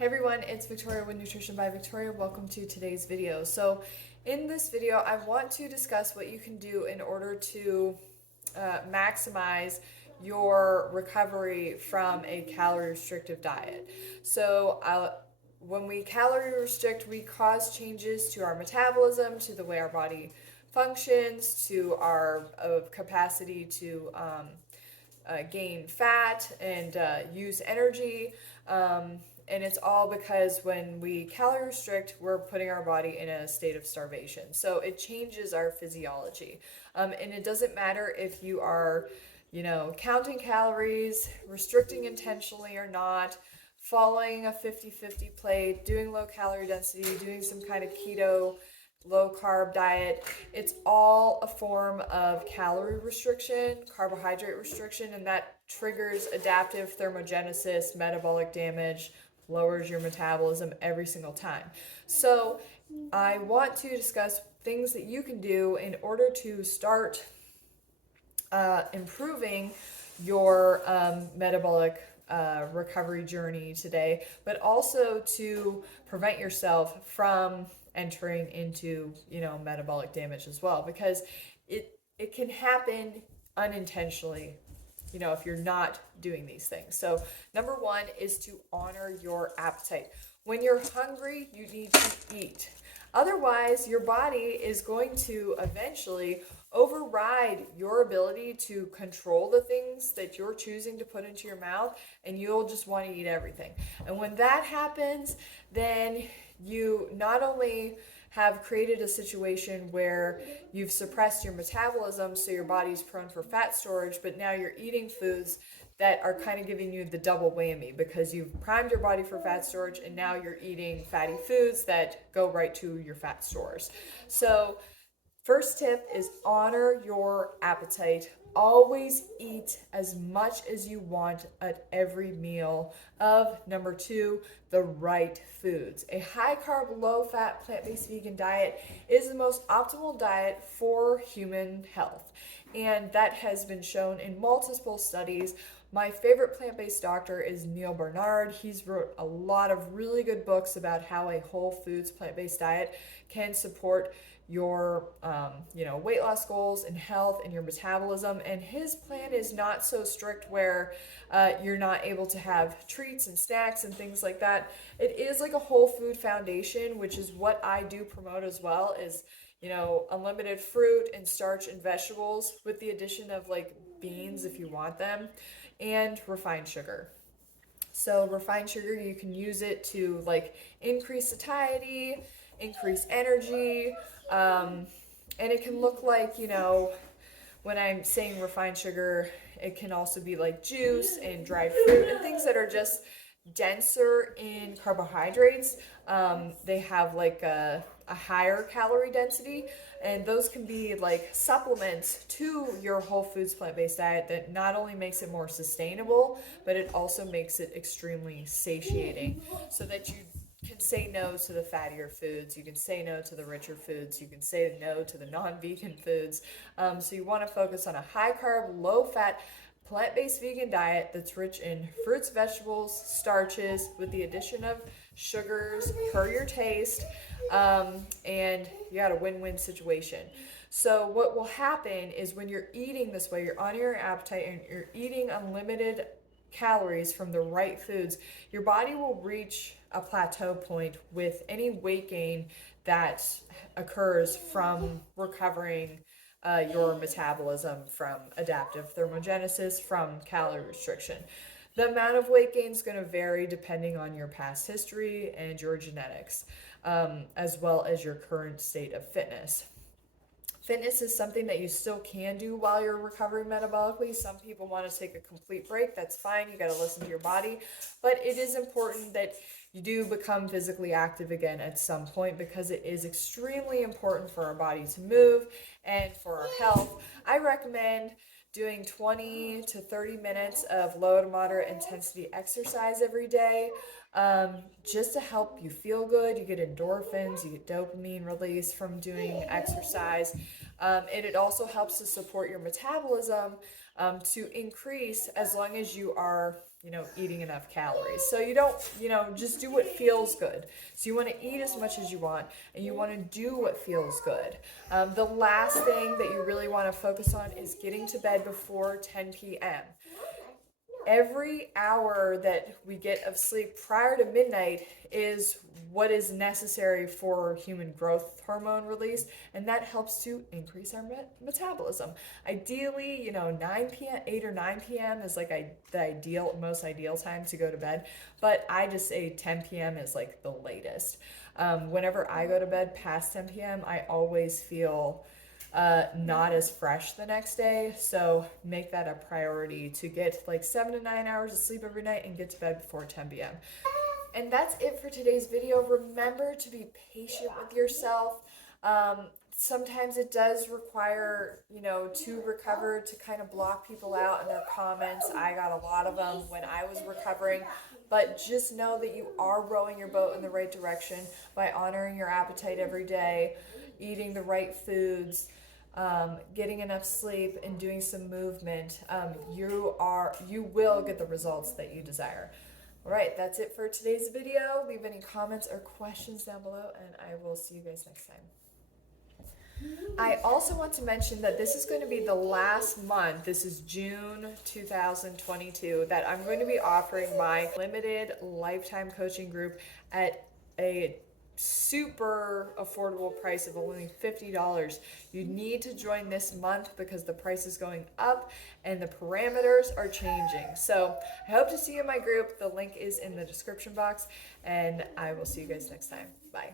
Hey everyone, it's Victoria with Nutrition by Victoria. Welcome to today's video. So in this video, I want to discuss what you can do in order to maximize your recovery from a calorie restrictive diet. When we calorie restrict, we cause changes to our metabolism, to the way our body functions, to our capacity to gain fat and use energy. And it's all because when we calorie restrict, we're putting our body in a state of starvation. So it changes our physiology. And it doesn't matter if you are, counting calories, restricting intentionally or not, following a 50-50 plate, doing low calorie density, doing some kind of keto, low carb diet. It's all a form of calorie restriction, carbohydrate restriction, and that triggers adaptive thermogenesis, metabolic damage, lowers your metabolism every single time. So I want to discuss things that you can do in order to start improving your metabolic recovery journey today, but also to prevent yourself from entering into metabolic damage as well, because it can happen unintentionally if you're not doing these things. So number one is to honor your appetite. When you're hungry, you need to eat. Otherwise, your body is going to eventually override your ability to control the things that you're choosing to put into your mouth, and you'll just want to eat everything. And when that happens, then you not only have created a situation where you've suppressed your metabolism, so your body's prone for fat storage, but now you're eating foods that are kind of giving you the double whammy, because you've primed your body for fat storage and now you're eating fatty foods that go right to your fat stores. So first tip is honor your appetite. Always eat as much as you want at every meal. Number two, the right foods. A high carb, low fat, plant-based vegan diet is the most optimal diet for human health. And that has been shown in multiple studies. My favorite plant-based doctor is Neil Barnard. He's wrote a lot of really good books about how a whole foods plant-based diet can support your weight loss goals and health and your metabolism. And his plan is not so strict where you're not able to have treats and snacks and things like that. It is like a whole food foundation, which is what I do promote as well, is unlimited fruit and starch and vegetables with the addition of like beans if you want them, and refined sugar. So refined sugar, you can use it to like increase satiety, increase energy, and it can look like, when I'm saying refined sugar, it can also be like juice and dried fruit and things that are just denser in carbohydrates. They have like a higher calorie density, and those can be like supplements to your whole foods plant-based diet that not only makes it more sustainable, but it also makes it extremely satiating, so that you can say no to the fattier foods, you can say no to the richer foods, you can say no to the non-vegan foods. So you want to focus on a high carb, low fat, plant-based vegan diet that's rich in fruits, vegetables, starches, with the addition of sugars per your taste, and you got a win-win situation. So what will happen is when you're eating this way, you're on your appetite and you're eating unlimited calories from the right foods, your body will reach a plateau point with any weight gain that occurs from recovering your metabolism from adaptive thermogenesis, from calorie restriction. The amount of weight gain is going to vary depending on your past history and your genetics, as well as your current state of fitness. Fitness is something that you still can do while you're recovering metabolically. Some people want to take a complete break. That's fine. You got to listen to your body. But it is important that you do become physically active again at some point, because it is extremely important for our body to move and for our health. I recommend doing 20 to 30 minutes of low to moderate intensity exercise every day, just to help you feel good. You get endorphins, you get dopamine release from doing exercise. And it also helps to support your metabolism to increase as long as you are, eating enough calories. So you don't, just do what feels good. So you want to eat as much as you want, and you want to do what feels good. The last thing that you really want to focus on is getting to bed before 10 p.m. Every hour that we get of sleep prior to midnight is what is necessary for human growth hormone release, and that helps to increase our metabolism. Ideally, 9 p.m., 8 or 9 p.m. is like the most ideal time to go to bed, but I just say 10 p.m. is like the latest. Whenever I go to bed past 10 p.m., I always feel not as fresh the next day. So make that a priority to get like 7 to 9 hours of sleep every night and get to bed before 10 p.m. And that's it for today's video. Remember to be patient with yourself. Sometimes it does require, to recover, to kind of block people out in their comments. I got a lot of them when I was recovering. But just know that you are rowing your boat in the right direction by honoring your appetite every day, eating the right foods, getting enough sleep, and doing some movement. You will get the results that you desire. All right, that's it for today's video. Leave any comments or questions down below, and I will see you guys next time. I also want to mention that this is going to be the last month, this is June 2022, that I'm going to be offering my limited lifetime coaching group at a super affordable price of only $50. You need to join this month because the price is going up and the parameters are changing. So I hope to see you in my group. The link is in the description box, and I will see you guys next time. Bye.